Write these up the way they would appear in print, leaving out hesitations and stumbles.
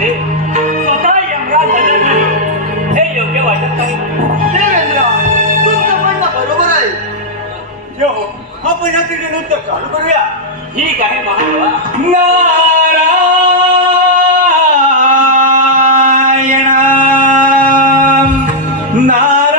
मध्ये स्वतः यमराज हजर नाही हे योग्य वाटत नाही. देवेंद्र, तुमचं म्हणणं बरोबर आहे. हो, आपण या नृत्य चालू करूया. ठीक आहे महादेवा. नारायण नारायण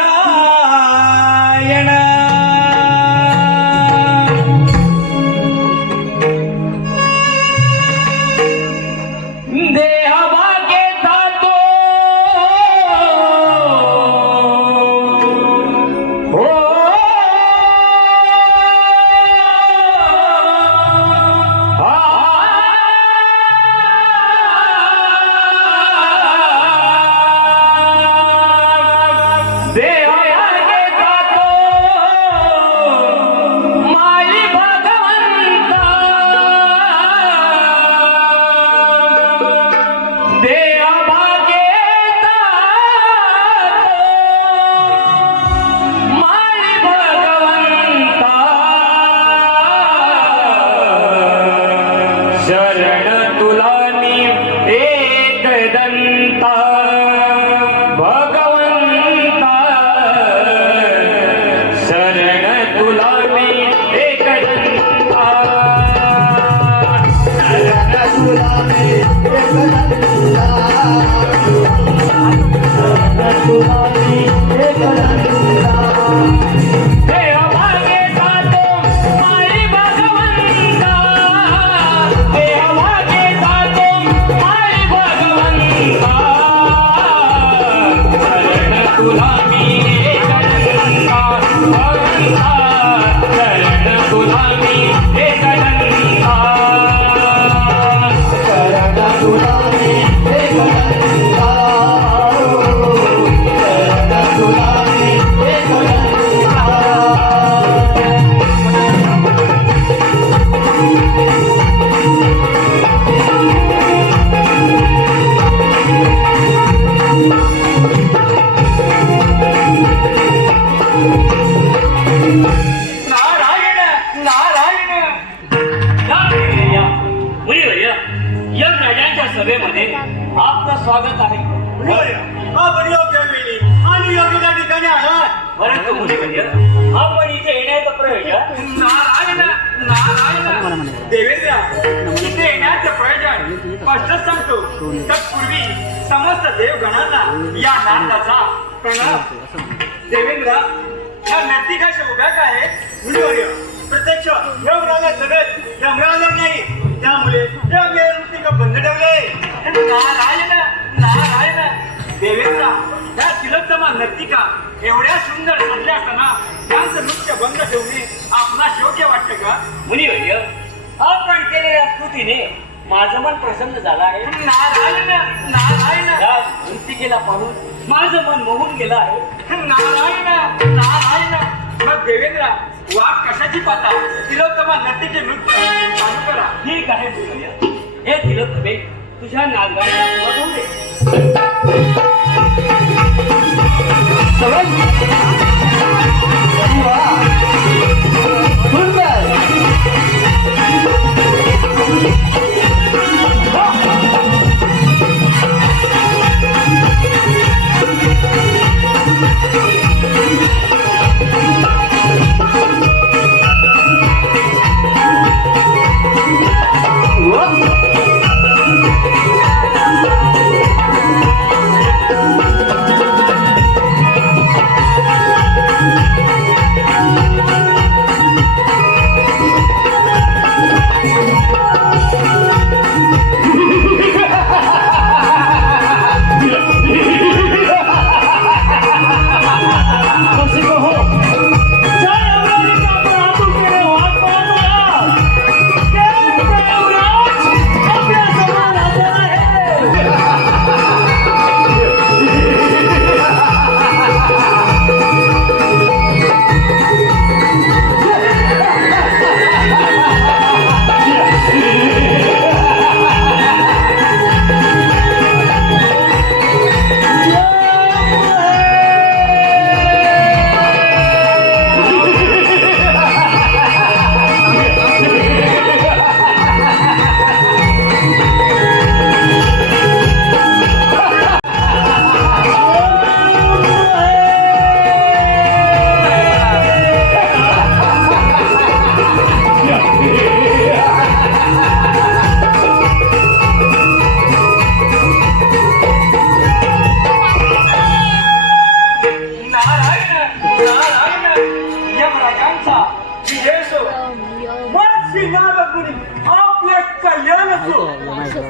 देहभागे जातो हो देहभागे जातो माली भगवंता देहभागे जातो माली भगवंता शरण तुला मी एकदंता भगवंता शरण तुला मी एकदंता शरण तुला मी एकदंता. शरण तुला मी एकदंता. देहभागे जातो माळी भगवंता देहभागे जातो माळी भगवंता शरण तुला मी एकदंता भगवंता शरण तुला मी एकदंता शरण तुला मी एकदंता. शरण तुला मी एकदंता. नारायण नारायण मुनिवर्य यम राजांच्या सभेमध्ये आपलं स्वागत आहे. आपण योग्य वेळी आणि योग्य त्या ठिकाणी आलात. परंतु मुनिवर्य आपण इथे येण्याचं प्रयोजन नारायण नारायण देवेंद्र, इथे येण्याचं प्रयोजन स्पष्ट सांगतो. तत्पूर्वी समस्त देवगणांना या नाथाचा प्रणाम. देवेंद्र, हा नर्तिकाशी उभ्या काय मुनिवर्य प्रत्यक्ष यमराजा सगळ्यात यमराजा नाही, त्यामुळे योग्य नृत्य बंद ठेवले. नारायण नारायण देवेंद्र, त्या तिलोत्तमा नर्तिका एवढ्या सुंदर सजल्या असताना त्यांचं नृत्य बंद ठेवणे आपणास योग्य वाटतं का? मुनिवर्य आपण केलेल्या स्तुतीने माझं मन प्रसन्न झालं आहे. नारायण नारायण या नृतिकेला पाहून माझं मन मोहून गेलं आहे. नारायण नारायण. मग देवेंद्र, वाट कशाची पाहता? तिलोत्तमा नर्तिके नृत्य चालू करा. ठीक आहे मुनिवर्य. हे तिलोत्तमे तुझ्या नागगाडीला सुरुवात होऊ दे.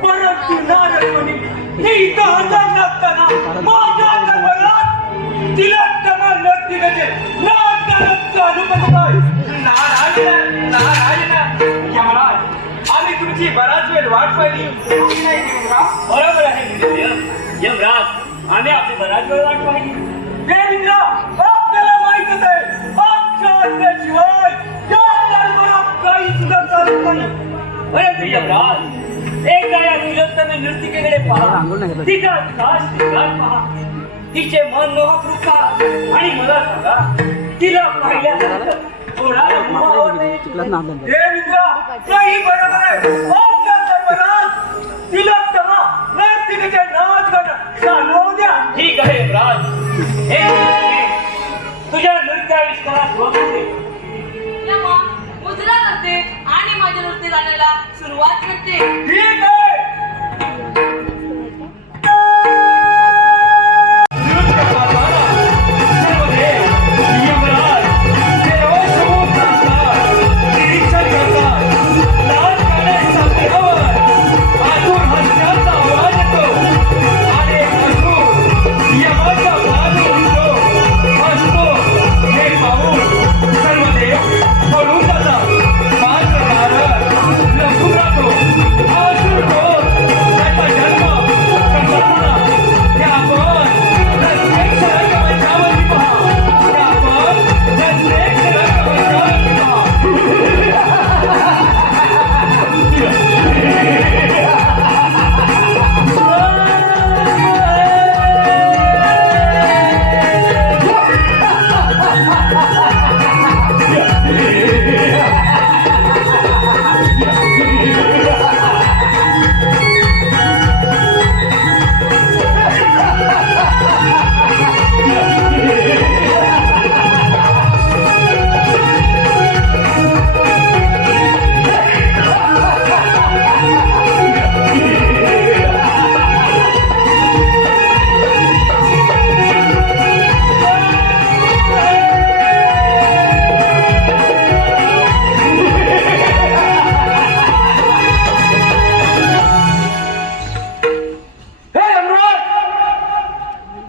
परंतु नारदमुनी हे इथं हजर नसताना माझ्या दरबारात तिलोत्तमा नर्तिकेचे नाच गाणं चालू करताय. नारायण नारायण. यमराज, आम्ही तुमची बराच वेळ वाट पाहिली. तुम्ही नाही देवराव? बरोबर आहे देवेंद्र. यमराज, आम्ही आपली बराच वेळ वाट पाहिली. देवेंद्र, आपल्याला माहितच आहे आमच्या असल्याशिवाय या दरबारात काही सुद्धा चालत नाही. परंतु यमराज, एकदा या तिलोत्तम नृत्यकेकडे पहा. तिचा विकास शृंगार पहा. तिचे मनमोहक रूप पहा आणि मला सांगा, तिला पाहिल्यानंतर कोणाला मोह आवडते? देवेंद्र, काही बरोबर आहे. आपल्या दरबारात तिलोत्तमा नर्तिकेचे नाच गाणं चालू होऊ द्या. ठीक आहे यमराज. हे तुझ्या नृत्याविष्कारास सुरुवात होते. यमा मुद्रा करते आणि माझ्या नृत्य गाण्याला सुरुवात करते. ठीक आहे.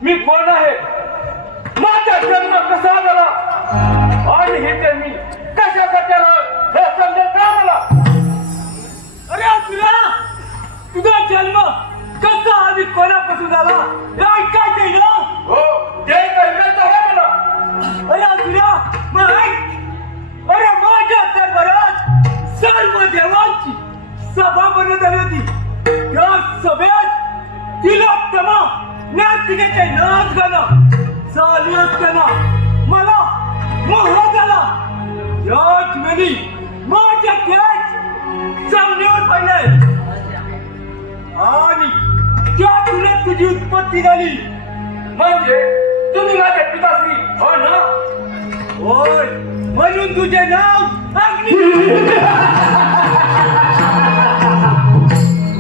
मी कोण आहे, माझा जन्म कसा झाला आणि हे तर मी कशासाठी आलो हे समजेल का मला? अरे तुला तुझा जन्म कसा आणि कोणापासून झाला हे ऐकायचंय ना? हो, ते ऐकायचं आहे मला. अरे तुला मग ऐक. अरे माझ्या दरबारात सर्व देवांची सभा बनवत आली होती. त्या सभेत तिलोत्तमा नर्तिकेचे नाच गाणं चालू असताना मला मोह झाला. याच वेळी माझ्या केस चांगल्यावर पडले आणि त्यातूनच तुझी उत्पत्ती झाली. म्हणजे तुम्ही माझे पिताश्री हो ना? होय, म्हणून तुझे नाव अग्नी.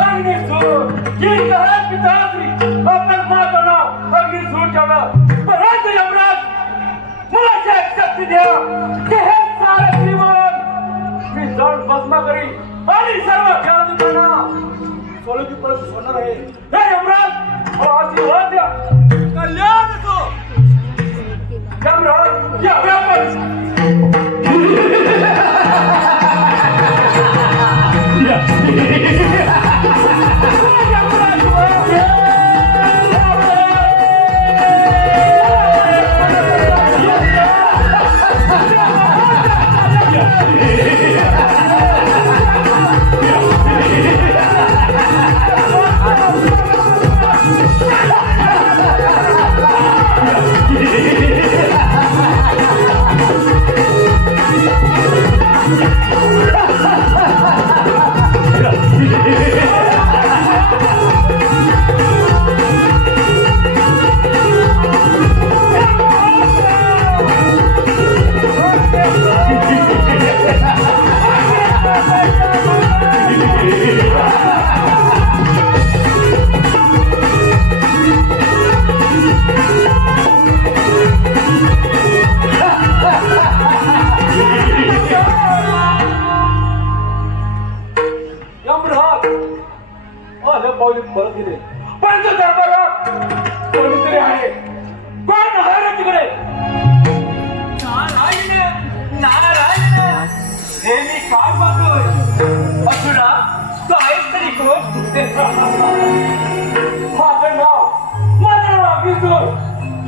अग्निसूर ठीक आहे पिताश्री, आपण माझं नाव अग्निसूर ठेवलं. परंतु यमराज, मला एक शक्ती द्या की हे सारे श्रीमान मी जाऊन भस्म करी आणि सर्व ज्ञानिकांना सोडून परत सोडणार आहे. हे यमराज, मला आशीर्वाद द्या. कल्याण असो. यमराज, या व्यापार माझं नाव अग्निसूर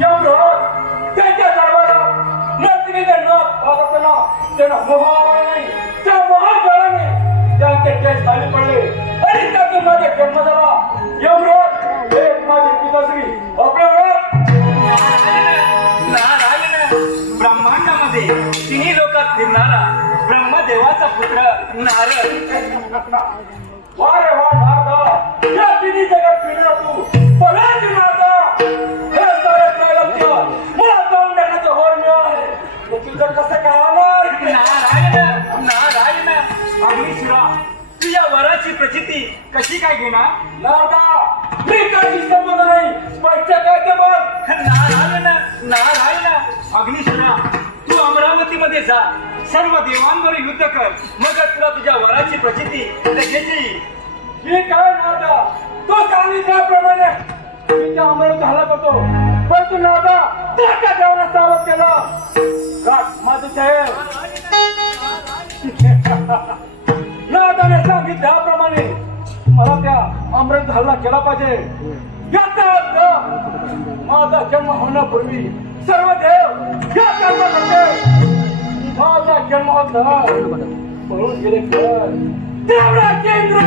यमराज त्याच्या दरबारात नर्तकीचे नाव भागाचं नाव त्यांना मोहावर नाही त्या महाकाळाने त्यांचे केस खाली पडले आणि त्यातून माझा जन्म झाला. यमराज हे माझे पिताश्री आपल्या ओळख. नारायण ब्रह्मांडामध्ये तिन्ही लोकात फिरणारा ब्रह्मदेवाचा पुत्र नारद. वारे वा नारदा, या तिन्ही जगात फिरला तू पलाच नारदा. हे सारे त्रैलोक्य मला जाऊन देण्याचं वर मिळाले. तुझं कसं काय होणार? नारायण अग्निसुरा तुझ्या वराची प्रचिती कशी काय घेणार? नारदा, मी काही संबंध नाही. स्पष्ट काय ते बघ. नारायण अग्निसुरा तू अमरावतीमध्ये जा, सर्व देवांवर युद्ध कर, मग तुला तुझ्या वराची प्रचिती लगेच येईल. ठीक आहे नारदा, तू सांगितल्याप्रमाणे मी त्या अंमलात घालत होतो. पण तू नारदा त्या देवाला सावध केलं. माझं साहेब नारदाने सांगितल्याप्रमाणे मला त्या अमृत हल्ला केला पाहिजे. याचा अर्थ माझा जन्म होण्यापूर्वी सर्व देव या कर्मामध्ये माझा जन्म होता पळून गेले तर देवरा केंद्र.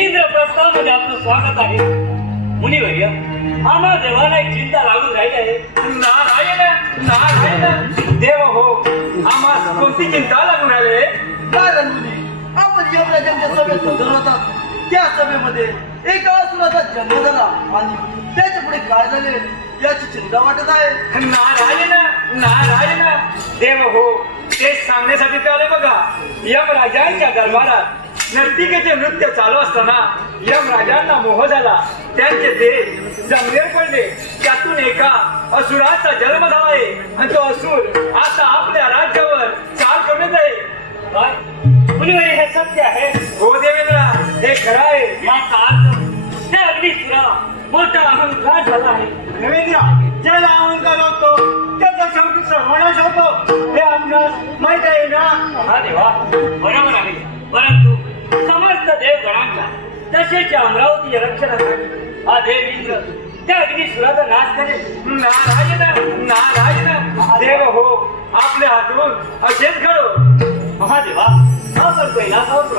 इंद्रप्रस्थामध्ये आपलं स्वागत आहे. मुनिवर्य, आम्हा देवाला एक चिंता लागून राहिली आहे. नारायण देव हो, आम्हा कोणती चिंता लागून राहिले? कारण मुली आपण यमराजांच्या सभेत हजर होतात. त्या सभेमध्ये एका असुराचा जन्म झाला आणि त्याच्या पुढे काय झाले याची चिंता वाटत आहे. नारायण देव हो, तेच सांगण्यासाठी आले बघा. यमराजांच्या दरबारात नर्तिकेचे नृत्य चालू असताना यमराजांना मोह झाला, त्यांचे देह जमिनीवर पडले. त्यातून एका असुराचा जन्म झालाय आणि तो असुर आता आपल्या राज्यावर चाल करण्यात आहे. काय मुनिवरे हे सत्य आहे? हो देवेंद्रा, हे खरं आहे. याचा अर्थ त्या अग्निसुरा मोठा अहंकार झाला आहे. देवेंद्रा, ज्याला अहंकार होतो त्याचा शेवटी सर्वनाश होतो, हे आपणास माहित आहे ना? हा देवा, बरोबर आहे. परंतु समस्त देवगणांच्या तसेच अमरावती रक्षणासाठी हा देव इंद्र त्या अग्निसुराचा नाश करेल. नारायण नारायण, देव हो, आपल्या हातून असेच घडो. महादेवा, आपण पहिला सावत्र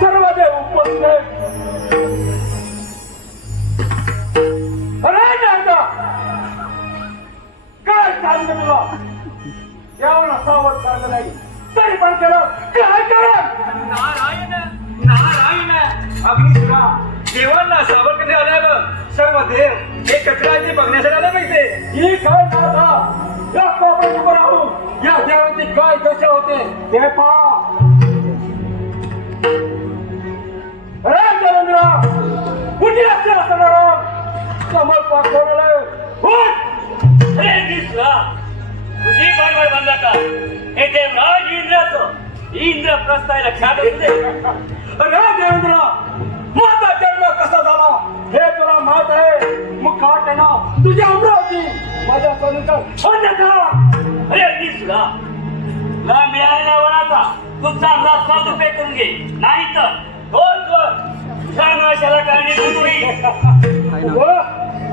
सर्व देव उपस्थित. अरे नांदा, काय सांगतो तुला? एवढा सावध झालं नाही तरी पण केलं काय करा? नारायण नारायण, अग्निसुरा देवांना सावध करणे आल्यावर सर्व देव एकत्र आहे बघण्यासाठी आले पाहिजे. ही काय नाथा, या कोपऱ्यात उभं राहून या देवाची काय दशा होते ते पहा. अरे देवेंद्रा, कुठे असते असणार समोर पाठवलं उठ. अरे अग्निसुरा, तुझी बडबड बंद कर. हे देवराज इंद्र प्रस्ताय लक्षात असू दे. अरे देवेंद्रा, माझा जन्म कसा झाला हे तुला माहित आहे. मुखाटणा तुझ्या अमरावती माझ्या सनुकर अन्यथा. अरे अग्निसुरा, तुला मिळालेल्या वराचा तू चांगला सदुपयोग करून घे, नाही तर तुझ्या नाशाला कारणीभूत होईल.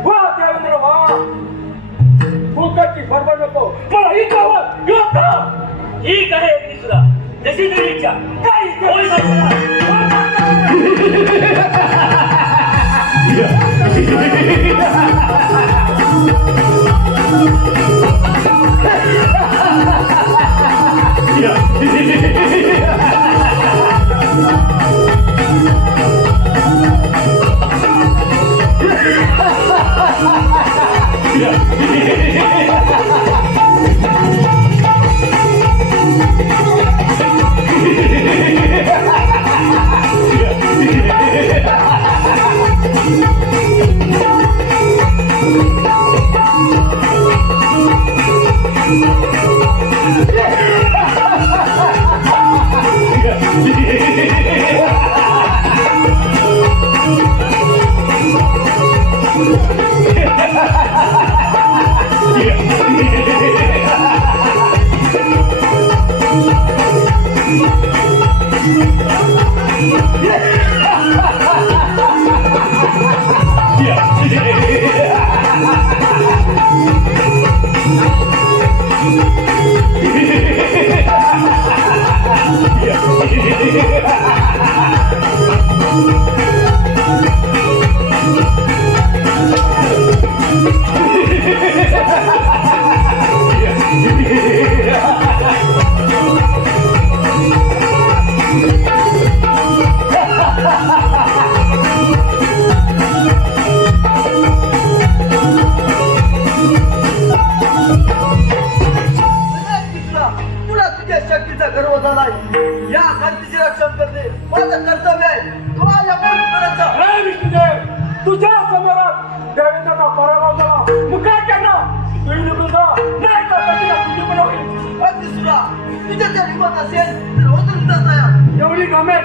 वा देवेंद्र वा, फुकटची बडबड नको, मला ही गावात योद्धा. ठीक आहे अग्निसुरा, जशी तुझी इच्छा. काही होय बाबा. तुला तुझ्या शक्तीचा गर्व झालाय. या धरतीचे रक्षण करणे माझं कर्तव्य आहे. तुला या हे विष्णुदेव, तुझ्या समोरात देवेंद्राचा पराभव झाला. मुखाटणा हिंमत असेल तर हो तुमचा तयार. एवढी कामे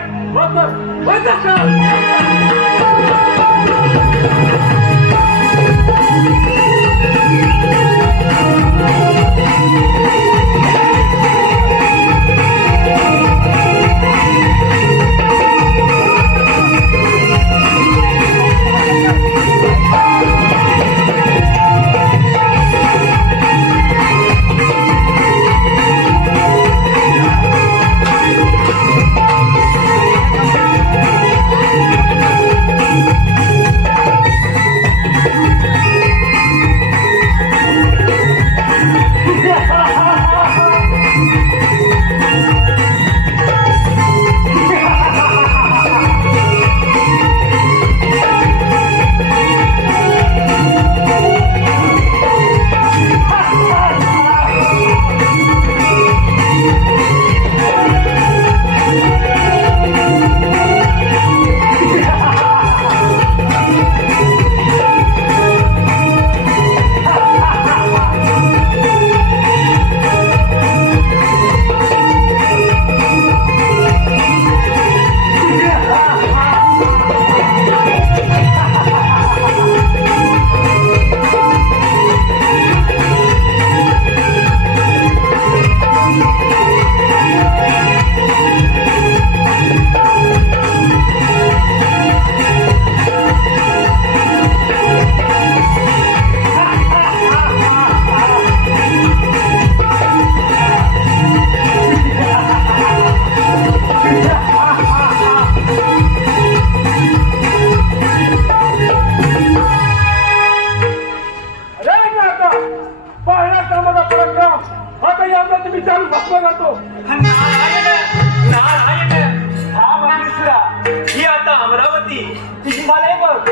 ही आता अमरावती तिची झाले बघ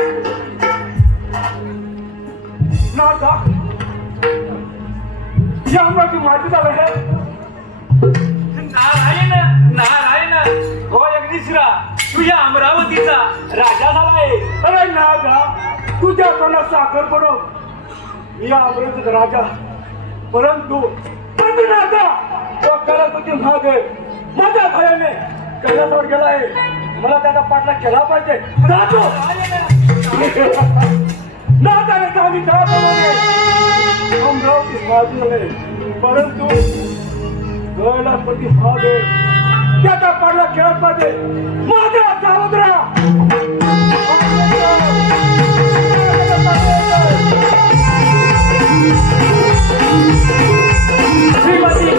ना या अमरावती माहिती झालं हे नारायण हो जगदीशरा तुझ्या अमरावतीचा राजा झालाय. अरे नागा तुझ्या तोंडात साखर पडो या अमरावतीचा राजा परंतु नागा तो करत होती मागे माझ्या भयाने कैलासावर गेलाय. मला त्याचा पाठला केला पाहिजे जातो ना त्याने सांगितलं अमरावती बाजूला परंतु कैलासपती भावे त्याचा पाठला खेळत पाहिजे माझ्या सावत्र श्रीमती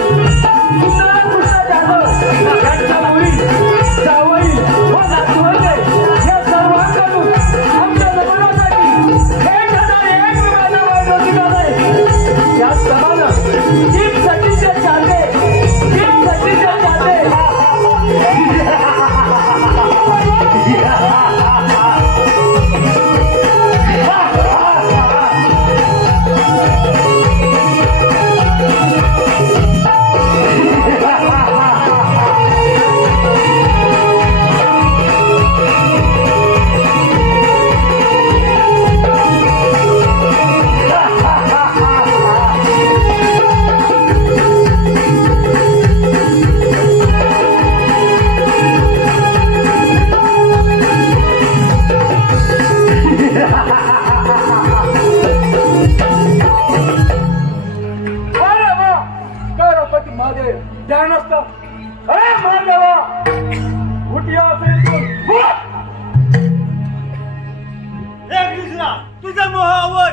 तुझा मोहावर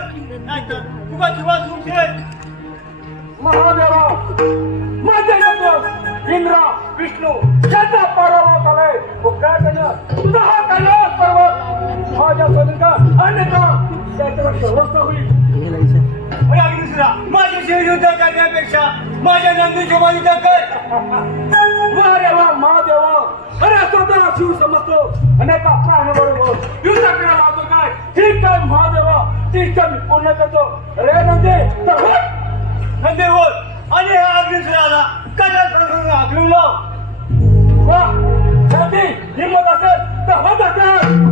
तुझा जीवा महादेवा माझ्या इंद्रा विष्णू त्याचा पराभव झालाय तुझा हा कैलास पर्वत माझ्या स्वतंत्र अन्यथा त्याच्यावर सर्वस्व होईल. माझ्या शिवयुद्ध करण्यापेक्षा माझ्या नंदीची युद्ध कर. वा रे वा महादेवा अरे स्वतःला शिव समजतो अनेका प्राणाबरोबर युद्ध करायला लावतो काय ठीक आहे महादेवा ठीक आहे मी पूर्ण करतो. रे नंदे तर नंदे होत आणि ह्या अग्निसुराला कैलासावरून हाकलून लाव. वा नंदी हिंमत असेल तर होत असेल.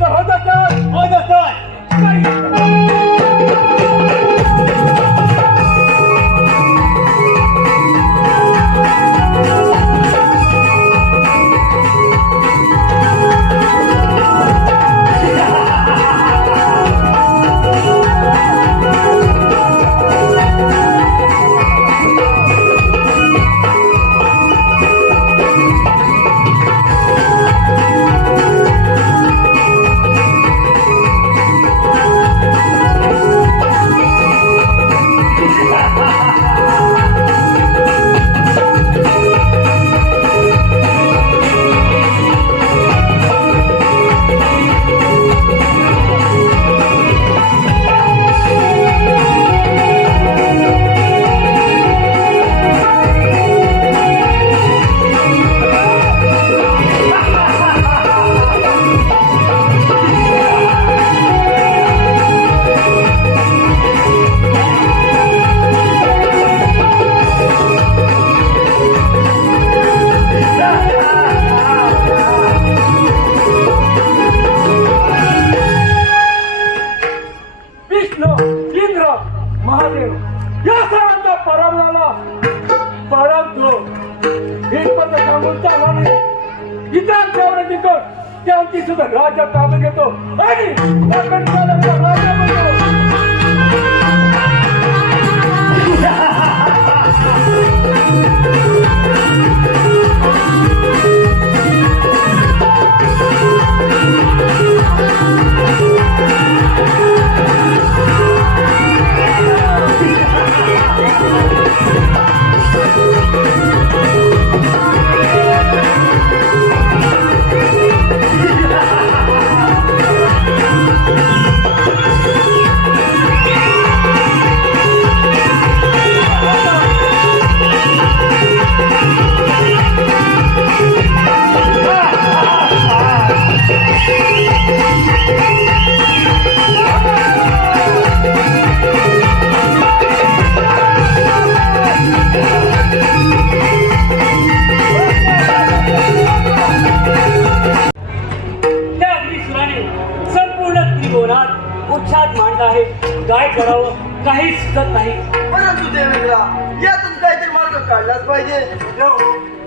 होत विष्णू इंद्र महादेव या सर्वांचा पराभव झाला परंतु इथपर्यंत सांगून चालला नाही इतर देवराजी कर त्यांची सुद्धा राज्य ताब्यात घेतो आणि अखंड राजा बनतो उच्छाद मांडला आहे काय करावं काही सुचत नाही परंतु देवेंद्रा यातून काहीतरी मार्ग काढलाच पाहिजे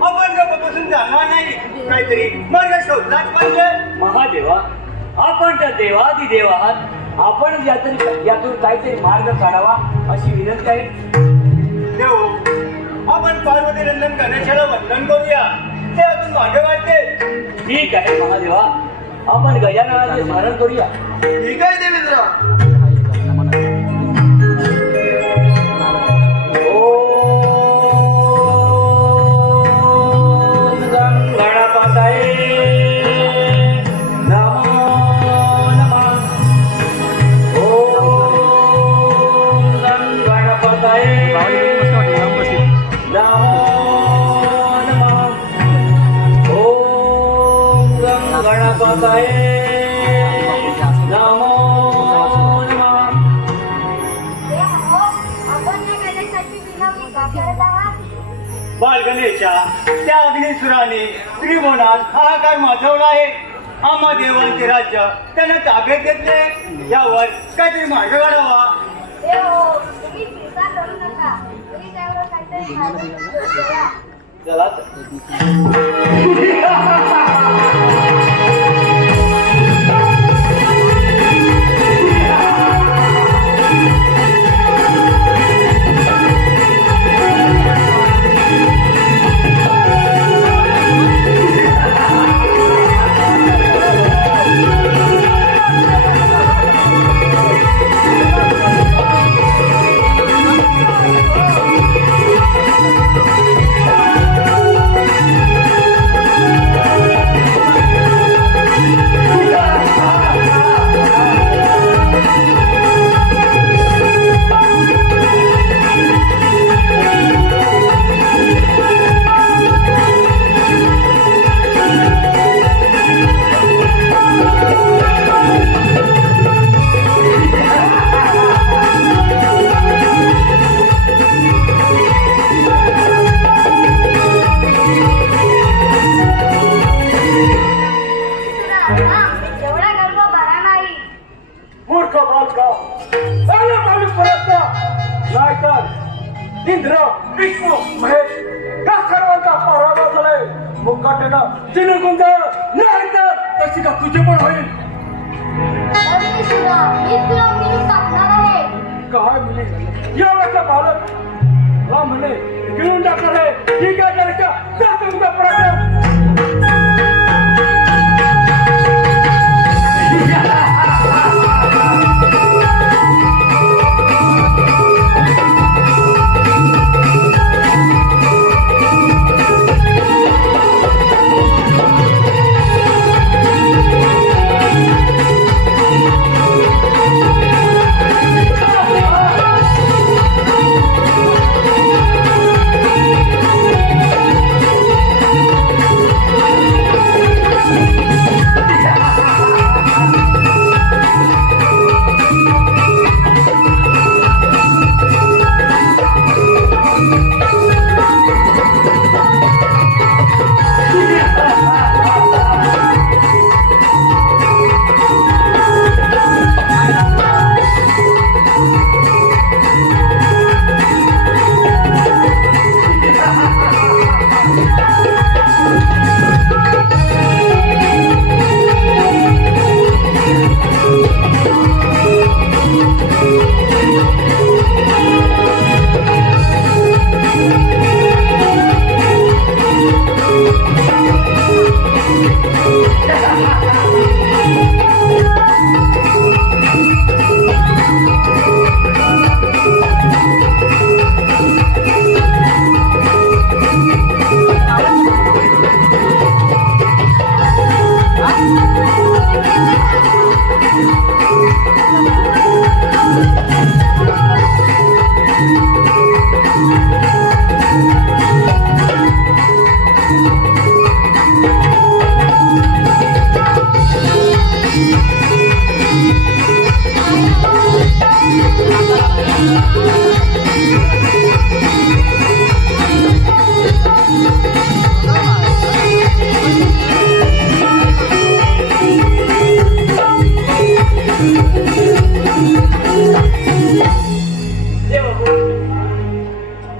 आपण गप्पापासून जाणार नाही काहीतरी मार्ग शोधलाच पाहिजे महादेवा आपण तर देवादिदेव आहात आपण यातून काहीतरी मार्ग काढावा अशी विनंती आहे देव आपण पार्वती नंदन गणेशाला वंदन करूया ते अजून मागे वाटते ठीक आहे महादेवा आपण गजाननाचे स्मरण करूया ठीक आहे देवेंद्रा बालगणेशा त्या अग्निसुराने त्रिभुवनात हाहाकार माजवला आहे आम्हा देवांचे राज्य त्याने ताब्यात घेतले यावर काहीतरी मार्ग काढावा चला इंद्र विष्णू महेश या सर्वांचा पराभव झालाय. मुकाट्यानं जिनकुंज नाही तर तशी का तुझे पण होईल. परमेश्वरा, मी तुला मिळून टाकणार आहे. काय म्हणे या वेळेचा बालक हा म्हणे गिळून टाकणार आहे. ठीक आहे जरा का तुमचा पराक्रम.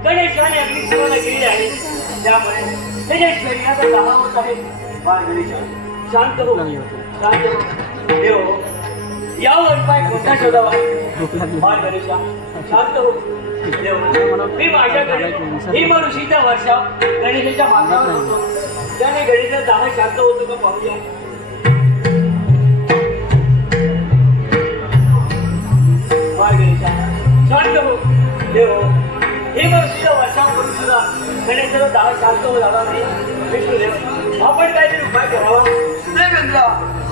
गणेशाने अगदी जीवाला गेले आहे. त्यामुळे त्याच्या शरीराचा दहा होत आहे. बाळ गणेशा शांत हो, शांत हो. देव यावर उपाय कोणता शोधावा. बाळ गणेशा शांत हो. देव मी माझ्याकडे भीम ऋषीचा वर्षा गणेशाच्या माथ्यावर होतो. त्याने गणेशा दहा शांत होतो का पाहूया. बाळ गणेशा शांत हो. देव भीम ऋषीचा वर्षा करून सुद्धा गणेशाला दहा शांत हो झाला नाही. विष्णुदेव आपण काहीतरी उपाय करावा. देवेंद्रा,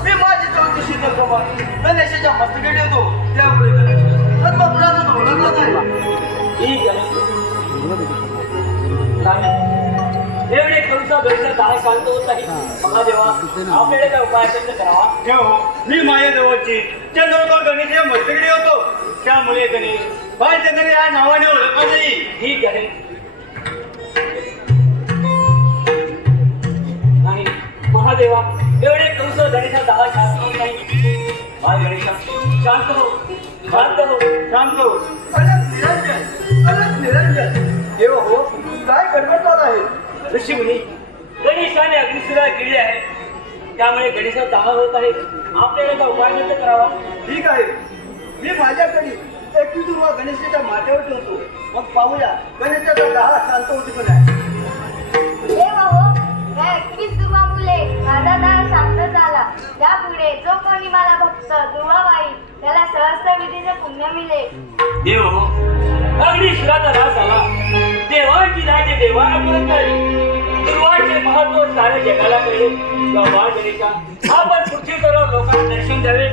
मी माझी चौकशीप्रमाणे गणेशाच्या मस्तकी ठेवतो. त्यामुळे गणेश तत्वपुरातून ओळखला जाईल. ठीक आहे. एवढे करूचा गणेशा दहा शांत होत नाही. महादेवा आपल्याला काय उपाय असेल तर करावा. हो मी माझ्या जवळची चंद्रकांत गणेश मस्तकडे होतो. त्यामुळे गणेश बालचंद्र या नावाने ओळखला जाईल. ठीक आहे. नाही महादेवा एवढे करूचा गणेशा दहा शांत होत नाही. बाळ गणेशा शांत हो, शांत हो, शांत हो. अलग निरंजन देव हो, काय गडबड चालू आहे. ऋषीमुनी गणेशाने अग्निसुरा गिळले आहे. त्यामुळे गणेशा दहा होत आहे. आपल्याला काय उपाय असेल तर करावा. ठीक आहे. मी माझ्याकडे 21 दुर्वा गणेशाच्या माथ्यावर ठेवतो. मग पाहूया गणेशाचा दहा शांत होती पण आहे. देवा हो, या 21 दुर्वा मुले माझा दार शांत झाला. त्यापुढे जो कोणी मला भक्त दुर्वा वाईल त्याला सहस्त्र विधीचे पुण्य मिळेल. देव अग्निसुराचा रास आला. देवांची धाजे देवाला परत कळली. दुर्वाचे महत्व साऱ्या जगाला कळले. बाळ गणेशा आपण पृथ्वीवर लोकांना दर्शन द्यावे